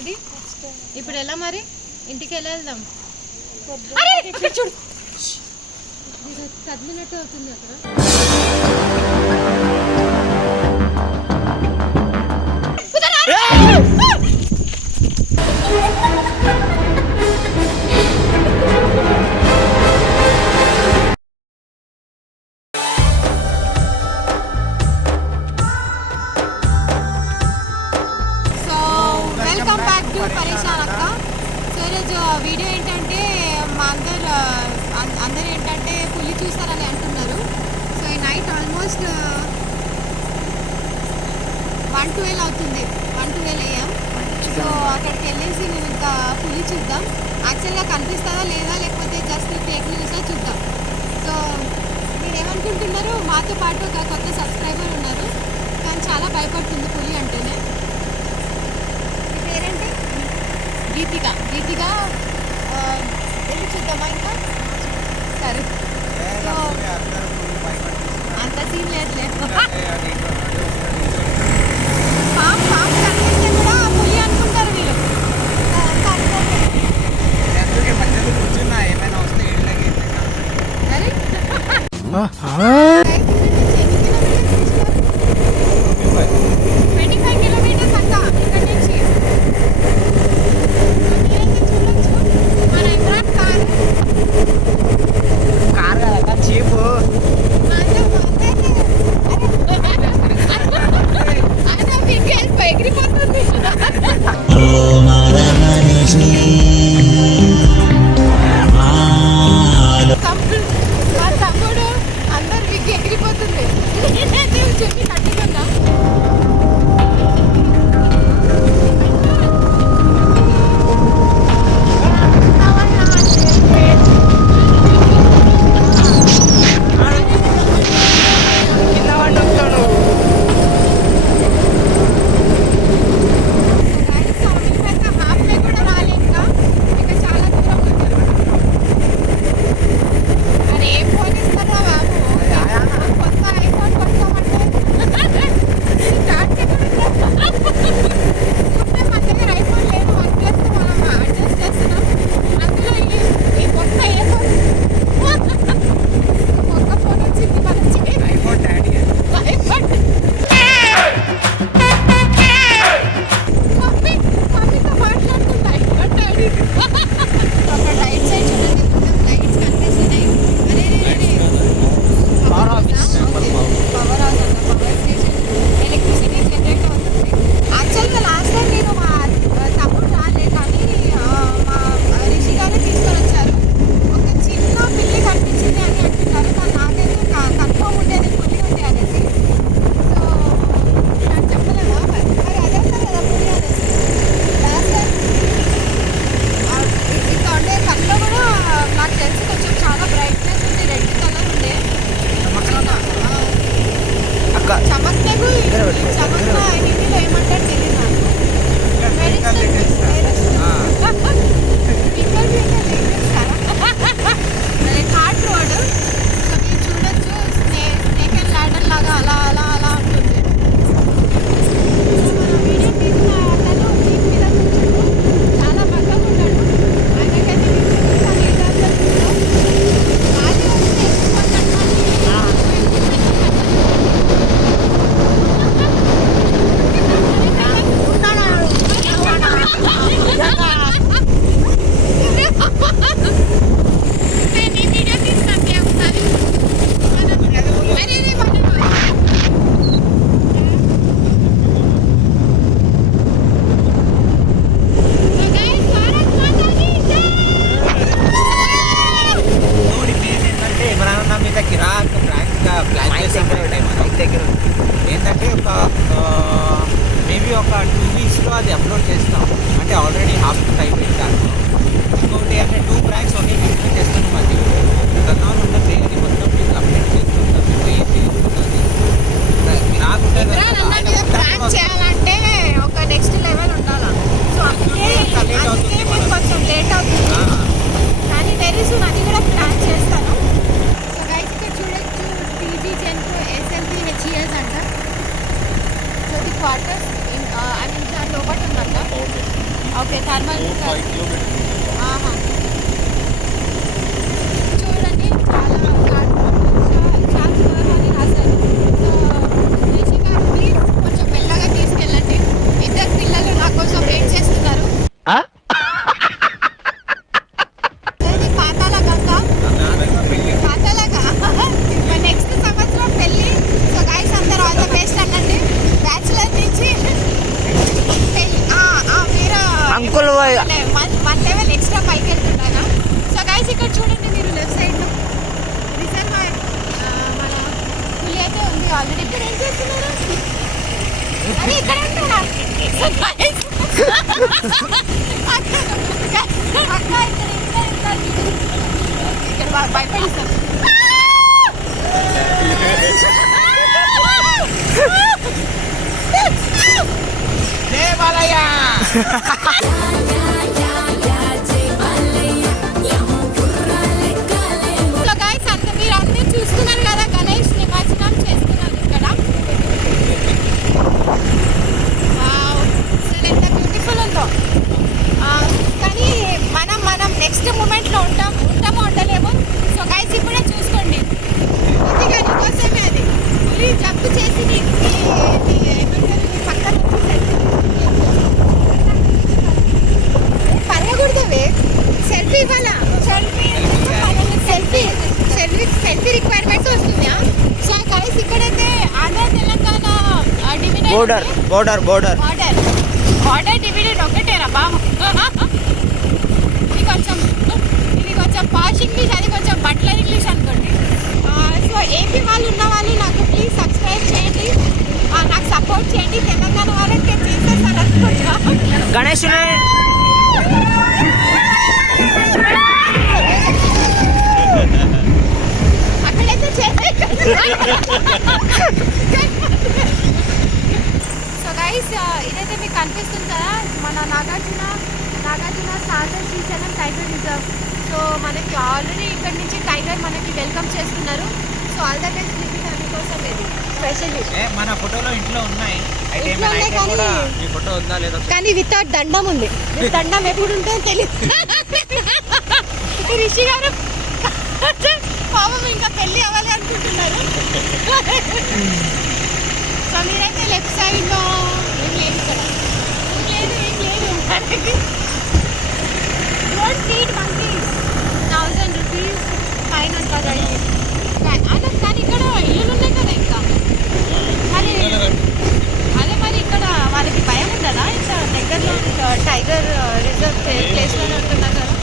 Ready. ఇప్పుడు ఎలా మరి ఇంటికి ఎలా వెళ్దాం? చూడు కదిలినట్టు అవుతుంది అక్కడ. వెల్కమ్ బ్యాక్ టు పరేషాన్ అక్క. సో ఈరోజు వీడియో ఏంటంటే మా అందరూ ఏంటంటే పులి చూస్తారని అంటున్నారు. సో ఈ నైట్ ఆల్మోస్ట్ 1:12 అవుతుంది, 1:12 AM. సో అక్కడికి వెళ్ళేసి మేము ఇంకా పులి చూద్దాం. యాక్చువల్గా కనిపిస్తుందా లేదా లేకపోతే జస్ట్ ఫేక్ న్యూసా చూద్దాం. సో మీరు ఏమనుకుంటున్నారు? మాతో పాటు ఒక కొత్త సబ్స్క్రైబర్ ఉన్నారు, కానీ చాలా భయపడుతుంది పులి అంటేనే. పేరేంటి? గీతిక. వెళ్ళి చూద్దామా ఇంకా? సరే, సో అంత సీన్ లేదులే. పాము కనిపిస్తే కూడా పులి అనుకుంటారు వీళ్ళు. అరే 25 కిలోమీటర్స్ అంట ఇక్కడ నుంచి. మన ఇమ్రాన్ కార్ కదా చీపు ఎగిరిపోతుంది. తమ్ముడు అందరికి ఎగిరిపోతుంది. చెప్పి కట్టుకుందా ఏంటంటే మేబీ ఒక 2 వీక్స్లో అది అప్లోడ్ చేస్తాం. అంటే ఆల్రెడీ హాఫ్ టైం పెట్టాను. ఇంకోటి అంటే 2 ప్రాంక్స్ ఓన్లీ ఎక్స్ప్లెయిన్ చేస్తాను. మళ్ళీ కథాలు ఉంటుంది అది మొత్తం మీకు అప్డేట్ చేస్తుంటాం. నాకు చేయాలంటే ఒక నెక్స్ట్ లెవెల్ ఉండాలి. సో కొంచెం లేట్ అవుతుంది, కానీ వెరీ సూన్ అది కూడా ప్లాన్ చేస్తాను. సో గైస్ ఇక్కడ చూడొచ్చు టీజీ జెన్కో SMT HES అంట. So the quarters I mean చాలా లోపల ఉందంట. Okay thermal 5 kilometres. ఆహా. చూడండి చాలా దూరం అని రాశారు. సో జేసీ గారు ప్లీజ్ కొంచెం మెల్లగా తీసుకెళ్ళండి. ఇద్దరు పిల్లలు నా కోసం వెయిట్ చేస్తున్నారు. ఇది పాతాళ గంగ. పాతాళ నెక్స్ట్ సంవత్సరం పెళ్ళి. సో గైస్ అందరూ ఆల్ ద బెస్ట్ అనండి. బ్యాచులర్ నుంచి మీరు అంకుల్ వన్ లెవెల్ ఎక్స్ట్రా పైకి వెళ్తున్నాను. సో గైస్ ఇక్కడ చూడండి మీరు లెఫ్ట్ సైడ్ లో రిజర్వాయర్ మన పులి అయితే ఉంది ఆల్రెడీ. ఇక్కడ ఏం చేస్తున్నారు? అరే ఇక్కడ ఉంటారా? సో గైస్ ఇక్కడ భయపడిస్తారు. సో గైస్ అంతా మీరు అన్నీ చూస్తున్నారు కదా, గణేష్ నిమజ్జనం చేస్తున్నారు ఇక్కడ. వావ్, అసలు ఎంత బ్యూటిఫుల్ ఉందో. కానీ మనం నెక్స్ట్ మూమెంట్లో ఉంటామో ఉండలేమో. సో గైస్ ఇప్పుడే చూసుకోండి, కొద్దిగా నీకోసమే అది పులి జంప్ చేసి నీ పక్కన పరగకూడదవే. సెల్ఫీ ఇవ్వాలా? సెల్ఫీ రిక్వైర్మెంట్స్ వస్తుందా? సో గైస్ ఇక్కడైతే Andhra Telangana dividend border border dividend ఒకటేరా బాబు. ఇది కొంచెం పాష్ ఇంగ్లీష్, అది కొంచెం బట్లర్ ఇంగ్లీష్ అనుకోండి. సో ఏపీ వాళ్ళు ఉన్న వాళ్ళు నాకు ప్లీజ్ సబ్స్క్రైబ్ చేయండి, నాకు సపోర్ట్ చేయండి. తెలంగాణ వాళ్ళకి చేసేస్తాను అనుకుంటా. గణేష్ అక్కడైతే సో గైస్ ఇదైతే మీకు కనిపిస్తుంది కదా మన Nagarjuna Sagar Srisailam tiger reserve. So మనకి ఆల్రెడీ ఇక్కడ నుంచి టైగర్ మనకి వెల్కమ్ చేస్తున్నారు. సో ఆల్ ద బెస్ట్ దానికోసం ఇది స్పెషల్లీ. మన ఫోటోలో ఇంట్లో ఉన్నాయి. ఇంట్లో ఉన్నాయి కానీ మీ ఫోటో ఉందా లేదా? కానీ వితౌట్ దండం ఉంది. దండం ఎప్పుడు ఉంటుందో తెలియదు. రిషి గారు పాపం ఇంకా పెళ్ళి అవ్వాలి అనుకుంటున్నారు. సో మీరైతే లెఫ్ట్ సైడ్లో ఏం లేదు, ఇక్కడ ఏం లేదు మనకి. Don't feed monkeys, 1000 rupees fine అంటారు. కానీ ఇక్కడ ఇల్లులు ఉన్నాయి కదా ఇంకా. మరి అదే మరి ఇక్కడ వాళ్ళకి భయం ఉండదా? ఇంకా దగ్గరలో టైగర్ రిజర్వ్ ప్లేస్లోనే ఉంటున్నారు కదా.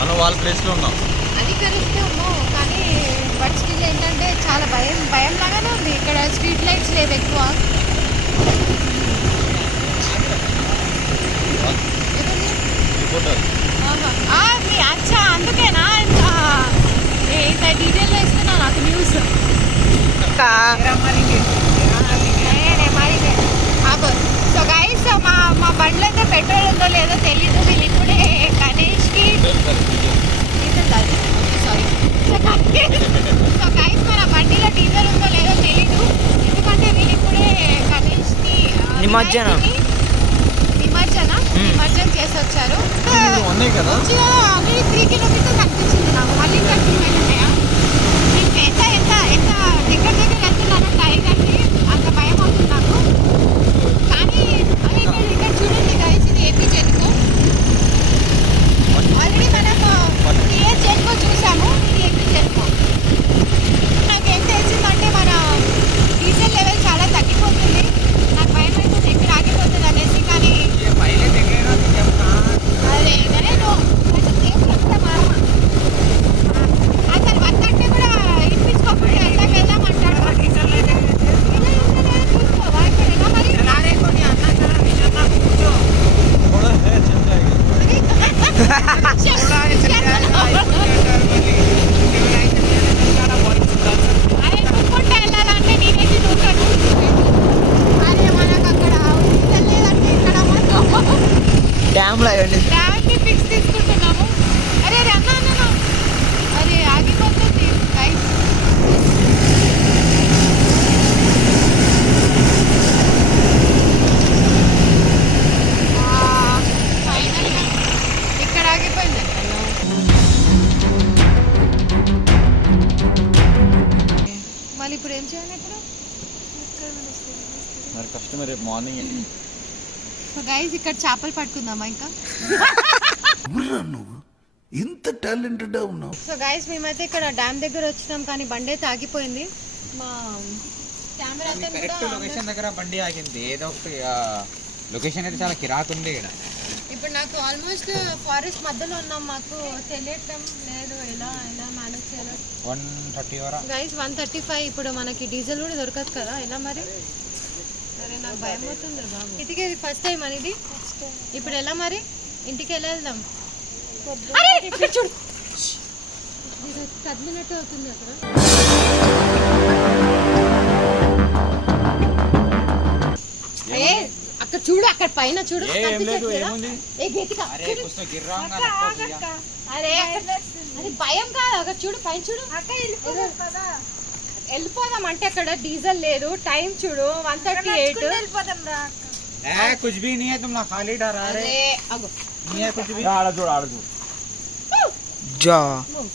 మనం వాళ్ళ ప్లేస్లో ఉన్నాం. అది కరెక్టే ఉన్నావు కానీ బట్ స్టిల్ ఏంటంటే చాలా భయం లాగానే ఉంది. ఇక్కడ స్ట్రీట్ లైట్స్ లేవు ఎక్కువ. మీ అచ్చా అందుకేనా ఇంత డీటెయిల్గా ఇస్తున్నా నాకు న్యూస్. సో గైస్ మా బండ్లో అయితే పెట్రోల్ ఉందో లేదో తెలీదు. వీళ్ళు ఇప్పుడే గణేష్కి సారీ. సో గైస్ మన బండిలో డీజిల్ ఉందో లేదో తెలీదు. ఎందుకంటే వీళ్ళు ఇప్పుడే గణేష్కి నిమజ్జనం చేసి వచ్చారు. ఉన్నాయి కదా 3 కిలోమీటర్స్ అనిపించింది నాకు. మళ్ళీ ఇంకా ఉన్నాయా? నేను ఎంత దగ్గర వెళ్తున్నాను టైగర్కి అంత భయం అవుతుంది నాకు. కానీ ఇక్కడ చూడండి గైస్, ఇది ఏపీ జెన్కో. ఆల్రెడీ మనం టీఎస్ జెన్కో చూసాము, ఇది ఏపీ జెన్కో. నాకు ఏం తెలిసిందంటే మన డీజిల్ లెవెల్ చాలా తగ్గిపోతుంది. నాకు భయం అవుతుంది ఎక్కడ ఆగిపోతుంది అనేసి. కానీ అదే నేను కొంచెం సేఫ్ చెప్తామా అసలు వద్దంటే కూడా ఇప్పించుకోకుండా వెళ్దాం అంటాడు. చూసుకోవా ఇక్కడ మరి అరే నువ్వుకుంటే వెళ్ళాలంటే నేనేది దూకను. అరే మనకు అక్కడ లేదంటే ఇక్కడ మాత్రం డ్యామ్లో డ్యామ్కి ఫిక్స్ తీసుకుంటున్నాము. అరే రన్నా అరే ఆగిపోతుంది గైస్. ఫైనల్లీ మరి కస్టమర్ రేపు మార్నింగ్ సో గైస్ ఇక్కడ చేపలు పట్టుకుందామా ఇంకా. నువ్వు ఇంత టాలెంటెడ్ ఉన్నావు. సో గైస్ మేమైతే ఇక్కడ డ్యామ్ దగ్గర వచ్చినాం కానీ బండి అయితే ఆగిపోయింది. మా కెమెరా అయితే కరెక్ట్ లొకేషన్ దగ్గర బండి ఆగింది. ఏదో ఒకటి లొకేషన్ అయితే చాలా కిరాక్ ఉంది ఇక్కడ. ఇప్పుడు నాకు ఆల్మోస్ట్ ఫారెస్ట్ మధ్యలో ఉన్నాం, మాకు తెలియటం లేదు ఎలా ఎలా మేనేజ్ చేయాలి. 130 వరా గైస్ 135. ఇప్పుడు మనకి డీజిల్ కూడా దొరకదు కదా, ఎలా మరి? అరే నాకు భయం అవుతుంది బాబు. ఇంటికి ఫస్ట్ టైం అనేది. ఇప్పుడు ఎలా మరి ఇంటికి ఎలా వెళ్దాం? అక్కడ చూడు ఇది కదిలినట్టు అవుతుంది అక్కడ. ఏ అక్కడ చూడు, అక్కడ పైన చూడు కనిపించట్లేదా? ఏ గట్టిగా అరే కుస్తో గిర్రాంగా అరే అరే భయం కాదు, అక్కడ చూడు పైన చూడు. వెళ్ళిపోదాం అంటే అక్కడ డీజిల్ లేదు. టైం చూడు 138. ఏ కుछ भी नहीं है, तुम ना खाली डरा रहे అరే అగో नहीं है कुछ भी. ఆడ చూడు జా move.